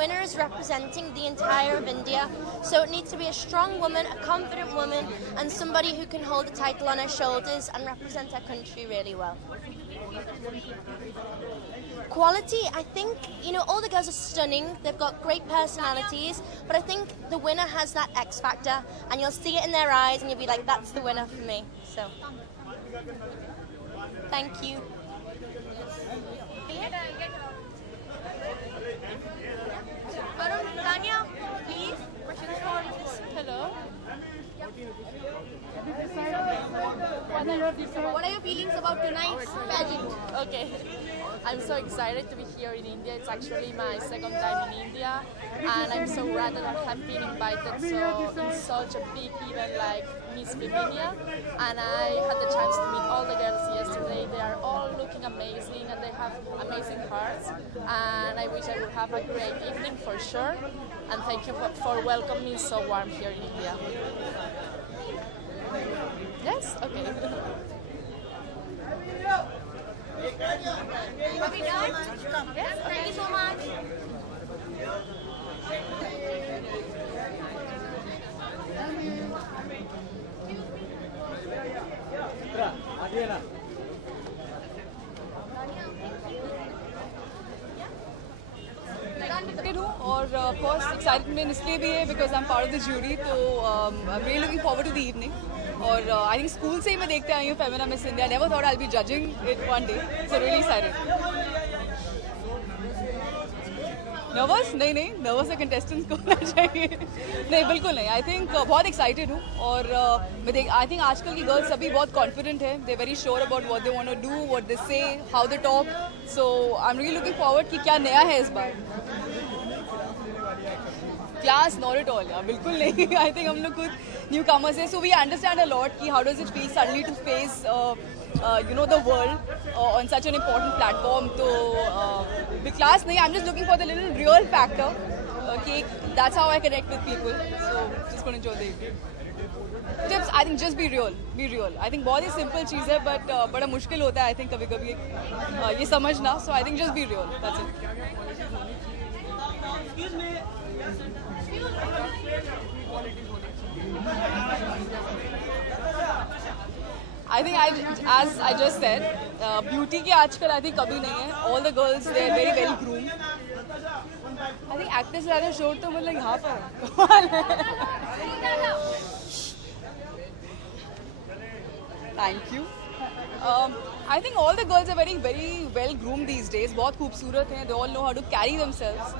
winner is representing the entire of India. So it needs to be a strong woman, a confident woman, and somebody who can hold the title on her shoulders and represent our country really well. Quality, I think, all the girls are stunning. They've got great personalities, but I think the winner has that X factor, and you'll see it in their eyes, and you'll be like, that's the winner for me. So, thank you. Varun, Tanya, please. Hello. What are your feelings about tonight's pageant? Okay. I'm so excited to be here in India. It's actually my second time in India, and I'm so glad that I have been invited in such a big event like Miss Flaminia. And I had the chance to meet all the girls yesterday. They are all looking amazing, and they have amazing hearts. And I wish I would have a great evening for sure. And thank you for welcoming me so warm here in India. Yes? Okay. Are we done? Yes. Thank you so much. और of course excitement इसलिए भी है because I am part of the jury तो I am really looking forward to the evening और I think school से ही मैं देखते आई हूँ Femina miss India never thought I will be judging it one day so really excited nervous नहीं nervous है contestants को होना चाहिए नहीं बिल्कुल नहीं आई थिंक बहुत एक्साइटेड हूँ और आई थिंक आजकल की गर्ल्स सभी बहुत कॉन्फिडेंट है they very sure about what they want to do what they say how they talk so I am really looking forward कि क्या नया है इस बार क्लास नॉट एट ऑल यार बिल्कुल नहीं आई थिंक हम लोग खुद न्यू कमर्स है so we understand a lot कि how does it feel suddenly to face the world on such an important platform. So the class, I'm just looking for the little real factor. That's how I connect with people. So just going to enjoy the evening. Tips, I think just be real. Be real. I think बहुत ही simple चीज़ है, but बड़ा मुश्किल होता है I think कभी-कभी ये समझना. So I think just be real. That's it. Excuse me. I think as I just said, beauty के आजकल I think कभी नहीं है. All the girls they are very well groomed. I think actors ज़्यादा शोर तो मतलब यहाँ पर. Thank you. I think all the girls are very well groomed these days. बहुत खूबसूरत हैं. They all know how to carry themselves.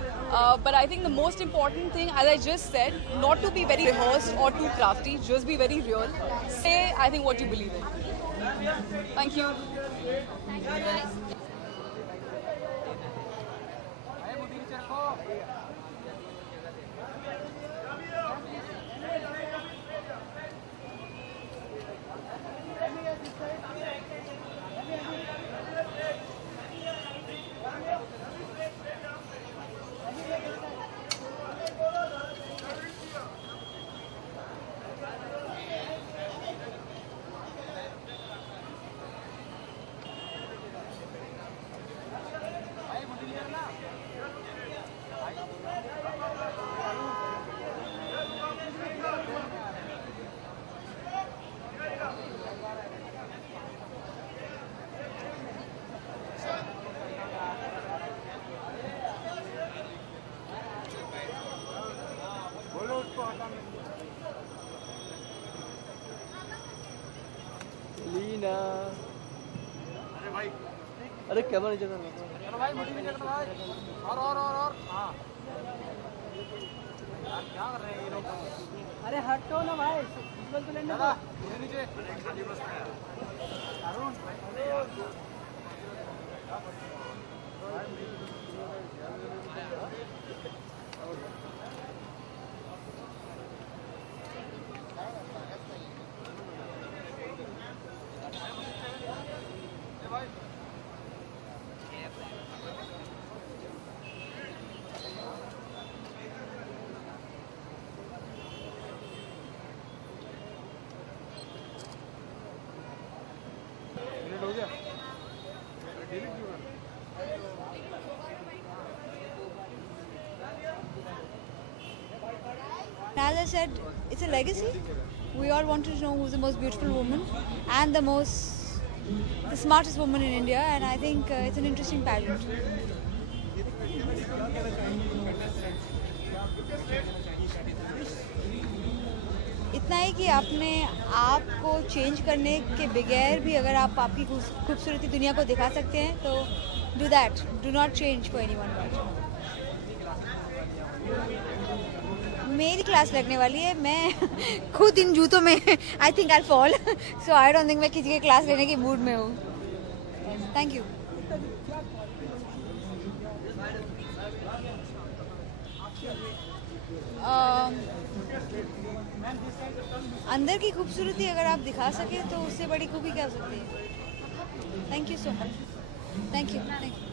But I think the most important thing, as I just said, not to be very rehearsed or too crafty. Just be very real. Say, I think, what you believe in. Thank you. Thank you guys. Leena अरे camera नीचे कर भाई मुझे नहीं करता भाई और हाँ क्या कर रहे हैं ये लोग अरे हटो ना भाई तो लेने नीचे Arun I said, it's a legacy. We all wanted to know who's the most beautiful woman and the smartest woman in India, and I think it's an interesting pageant. इतना ही कि अपने आप को चेंज करने के बगैर भी अगर आप आपकी खूबसूरती दुनिया को दिखा सकते हैं तो do that, do not change for anyone but. मेरी क्लास लगने वाली है, मैं खुद इन जूतों में I think I fall, so I don't think मैं किसी की क्लास लेने के मूड में हूँ। Thank you. अंदर की खूबसूरती अगर आप दिखा सके तो उससे बड़ी खूबी क्या हो सकती है। Thank you so much. Thank you. Thank you.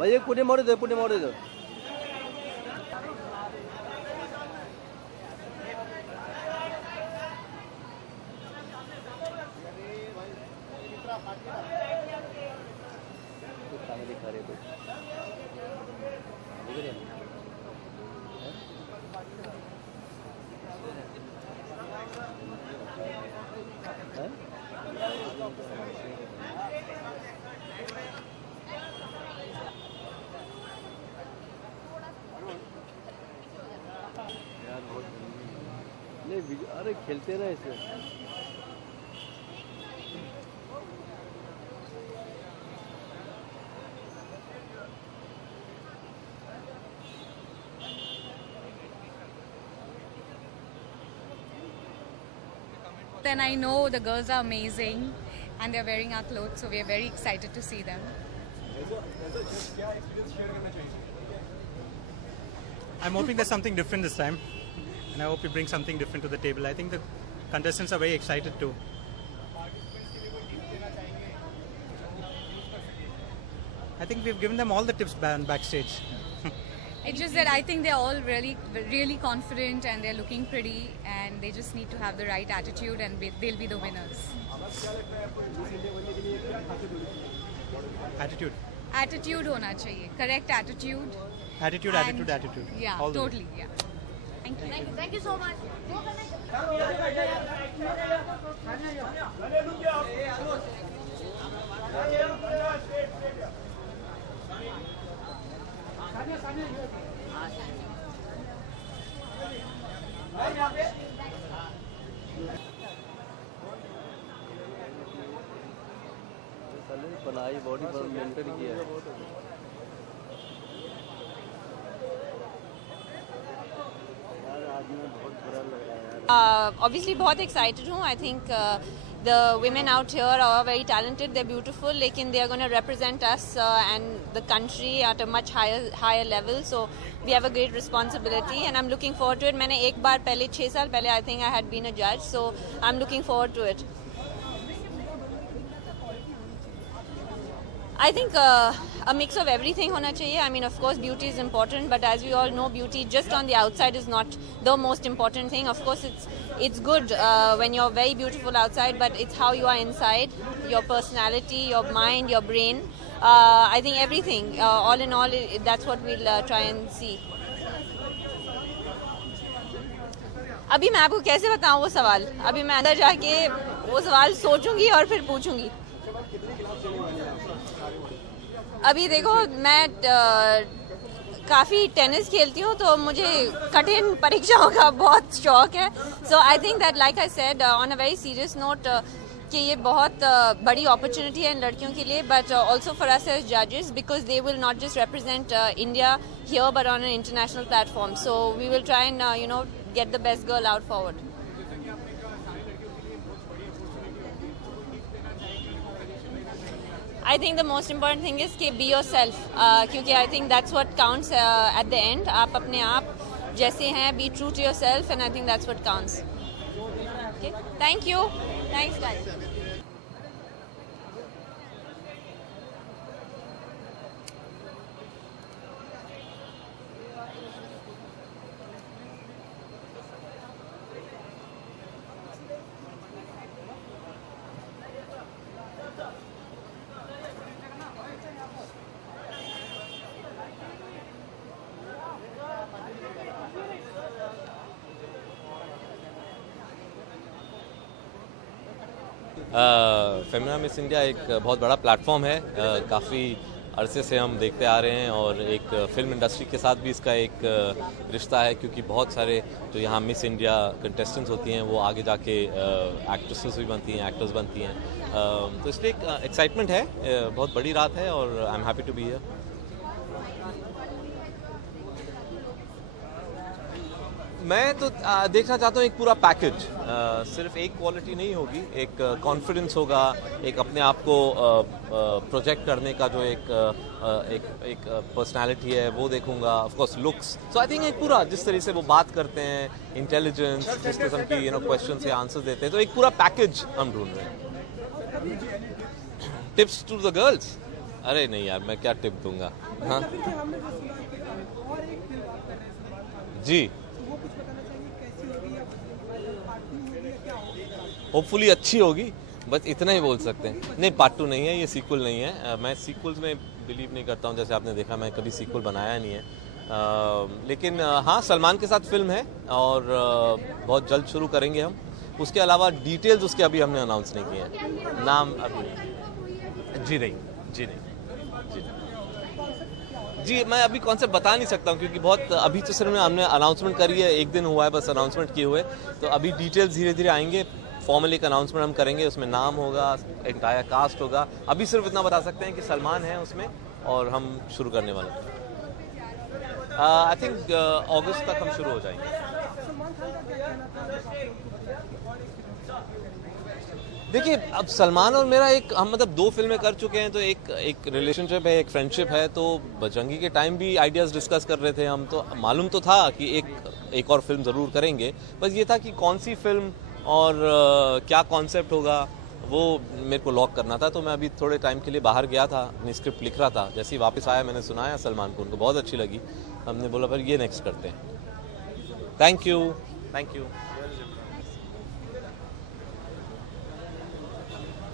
भैया पुणे मोड़ दो, पुणे मोड़ दो। अरे खेलते रहे इसे। Then I know the girls are amazing and they're wearing our clothes, so we are very excited to see them. I'm hoping there's something different this time, and I hope we bring something different to the table. I think the contestants are very excited too. I think we've given them all the tips backstage. It's just that I think they're all really confident and they're looking pretty, and they just need to have the right attitude, and they'll be the winners. Attitude hona chahiye. Correct attitude. Attitude. Yeah, all totally. Yeah. Thank you. Thank you so much. बनाई body पर maintain किया है। Obviously बहुत excited हूँ. I think the women out here are very talented, they're beautiful, लेकिन they are going to represent us and the country at a much higher level, so we have a great responsibility and I'm looking forward to it. मैंने एक बार पहले 6 साल पहले I think I had been a judge, so I'm looking forward to it. I think a mix of everything होना चाहिए. I mean, of course, beauty is important, but as we all know, beauty just on the outside is not the most important thing. Of course, it's good when you're very beautiful outside, but it's how you are inside, your personality, your mind, your brain. I think everything, all in all, that's what we'll try and see. अभी मैं आपको कैसे बताऊँ वो सवाल? अभी मैं अंदर जाके वो सवाल सोचूंगी और फिर पूछूंगी. अभी देखो मैं काफ़ी टेनिस खेलती हूँ तो मुझे कठिन परीक्षाओं का बहुत शौक है. So I think that like I said on a very serious note कि ये बहुत बड़ी अपॉर्चुनिटी है इन लड़कियों के लिए, but also for us as जजेस because they will not just represent India here but on an international platform. So we will try and get the best girl out forward. I think the most important thing is कि be yourself, क्योंकि I think that's what counts at the end. आप अपने आप जैसे हैं, be true to yourself, and I think that's what counts. Okay, thank you. Thanks, guys. Femina miss India एक बहुत बड़ा प्लेटफॉर्म है, काफ़ी अरसे से हम देखते आ रहे हैं और एक फिल्म इंडस्ट्री के साथ भी इसका एक रिश्ता है, क्योंकि बहुत सारे जो यहाँ मिस इंडिया कंटेस्टेंट्स होती हैं वो आगे जाके एक्ट्रेसेस भी बनती हैं, एक्टर्स बनती हैं, तो इसलिए एक एक्साइटमेंट है, बहुत बड़ी रात है और I am happy to be here. मैं तो देखना चाहता हूँ एक पूरा पैकेज, सिर्फ एक क्वालिटी नहीं होगी, एक कॉन्फिडेंस होगा, एक अपने आप को प्रोजेक्ट करने का जो एक पर्सनालिटी है वो देखूंगा, of course looks. So I think एक पूरा जिस तरह से वो बात करते हैं, इंटेलिजेंस, जिस किस्म की क्वेश्चन से आंसर देते हैं, तो एक पूरा पैकेज हम ढूंढ रहे हैं। Tips to the girls? अरे नहीं यार, मैं क्या टिप दूंगा। हाँ जी, होपफुली अच्छी होगी, बस इतना ही बोल सकते हैं। नहीं, पार्ट 2 नहीं है, ये सीक्वल नहीं है। मैं सीक्वल्स में बिलीव नहीं करता हूँ, जैसे आपने देखा मैं कभी सीक्वल बनाया नहीं है। लेकिन हाँ, सलमान के साथ फिल्म है और बहुत जल्द शुरू करेंगे हम। उसके अलावा डिटेल्स उसके अभी हमने अनाउंस नहीं किए हैं, नाम अभी जी नहीं। जी मैं अभी कॉन्सेप्ट बता नहीं सकता हूँ, क्योंकि बहुत अभी तो सिर्फ हमने अनाउंसमेंट करी है, 1 दिन हुआ है बस अनाउंसमेंट किए हुए, तो अभी डिटेल्स धीरे धीरे आएंगे। फॉर्मल एक अनाउंसमेंट हम करेंगे, उसमें नाम होगा, एंटायर कास्ट होगा। अभी सिर्फ इतना बता सकते हैं कि सलमान है उसमें और हम शुरू करने वाले हैं। आई थिंक अगस्त तक हम शुरू हो जाएंगे। देखिए, अब सलमान और मेरा हम मतलब 2 फिल्में कर चुके हैं, तो एक रिलेशनशिप है, एक फ्रेंडशिप है। तो बजरंगी के टाइम भी आइडियाज़ डिस्कस कर रहे थे हम, तो मालूम तो था कि एक और फिल्म ज़रूर करेंगे, बस ये था कि कौन सी फिल्म और क्या कॉन्सेप्ट होगा वो मेरे को लॉक करना था। तो मैं अभी थोड़े टाइम के लिए बाहर गया था, अपनी स्क्रिप्ट लिख रहा था, जैसे ही वापस आया मैंने सुनाया सलमान को, उनको बहुत अच्छी लगी। हमने बोला फिर ये नेक्स्ट करते हैं। Thank you.